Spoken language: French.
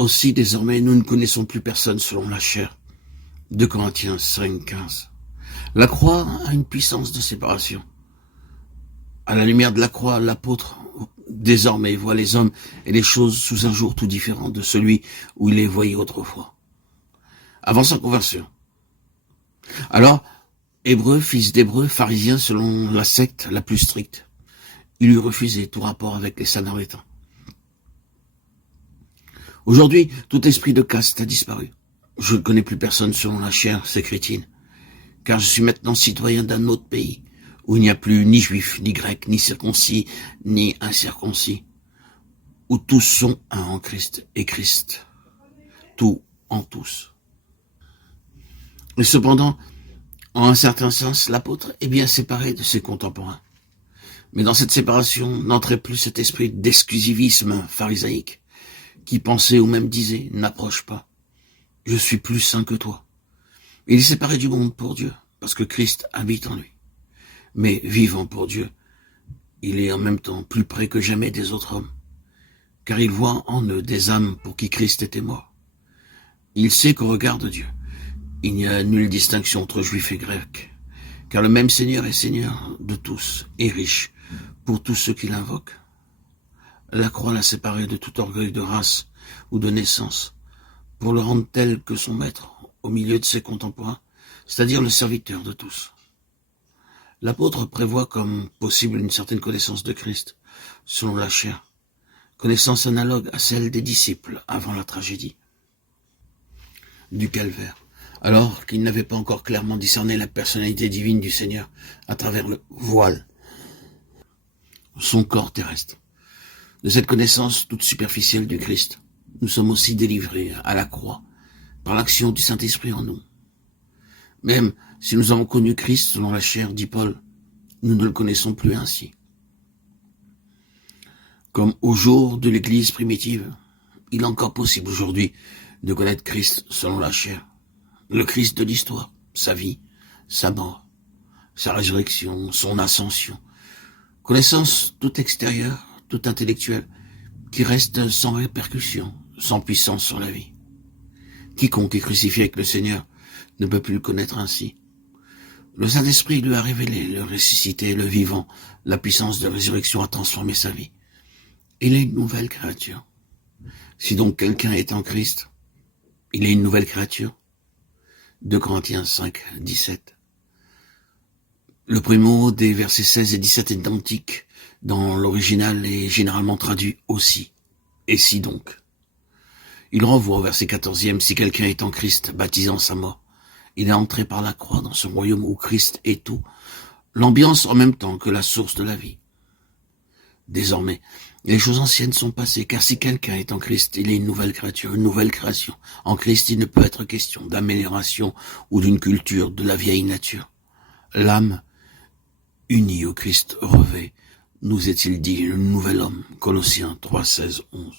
Aussi, désormais, nous ne connaissons plus personne selon la chair. 2 Corinthiens 5, 15. La croix a une puissance de séparation. À la lumière de la croix, l'apôtre, désormais, voit les hommes et les choses sous un jour tout différent de celui où il les voyait autrefois, avant sa conversion. Alors, Hébreu, fils d'Hébreu, pharisien selon la secte la plus stricte, il eut refusé tout rapport avec les Samaritains. Aujourd'hui, tout esprit de caste a disparu. Je ne connais plus personne selon la chair, s'écrit-il, car je suis maintenant citoyen d'un autre pays, où il n'y a plus ni juifs, ni grecs, ni circoncis, ni incirconcis, où tous sont un en Christ, et Christ, tout en tous. Et cependant, en un certain sens, l'apôtre est bien séparé de ses contemporains. Mais dans cette séparation n'entrait plus cet esprit d'exclusivisme pharisaïque, qui pensait ou même disait « n'approche pas, je suis plus saint que toi ». Il est séparé du monde pour Dieu, parce que Christ habite en lui. Mais vivant pour Dieu, il est en même temps plus près que jamais des autres hommes, car il voit en eux des âmes pour qui Christ était mort. Il sait qu'au regard de Dieu, il n'y a nulle distinction entre juifs et grecs, car le même Seigneur est Seigneur de tous et riche pour tous ceux qui l'invoquent. La croix l'a séparé de tout orgueil de race ou de naissance, pour le rendre tel que son maître au milieu de ses contemporains, c'est-à-dire le serviteur de tous. L'apôtre prévoit comme possible une certaine connaissance de Christ, selon la chair, connaissance analogue à celle des disciples avant la tragédie du calvaire, alors qu'ils n'avaient pas encore clairement discerné la personnalité divine du Seigneur à travers le voile, son corps terrestre. De cette connaissance toute superficielle du Christ, nous sommes aussi délivrés à la croix par l'action du Saint-Esprit en nous. Même si nous avons connu Christ selon la chair, dit Paul, nous ne le connaissons plus ainsi. Comme au jour de l'Église primitive, il est encore possible aujourd'hui de connaître Christ selon la chair, le Christ de l'histoire, sa vie, sa mort, sa résurrection, son ascension, connaissance toute extérieure, toute intellectuelle, qui reste sans répercussion, sans puissance sur la vie. Quiconque est crucifié avec le Seigneur ne peut plus le connaître ainsi. Le Saint-Esprit lui a révélé le ressuscité, le vivant, la puissance de résurrection a transformé sa vie. Il est une nouvelle créature. Si donc quelqu'un est en Christ, il est une nouvelle créature. 2 Corinthiens 5, 17. Le premier mot des versets 16 et 17 est identique dans l'original et généralement traduit aussi. Et si donc? Il renvoie au verset 14e, si quelqu'un est en Christ, baptisé en sa mort, il est entré par la croix dans ce royaume où Christ est tout, l'ambiance en même temps que la source de la vie. Désormais, les choses anciennes sont passées, car si quelqu'un est en Christ, il est une nouvelle créature, une nouvelle création. En Christ, il ne peut être question d'amélioration ou d'une culture de la vieille nature. L'âme, unie au Christ revêt, nous est-il dit, le nouvel homme. Colossiens 3, 16, 11.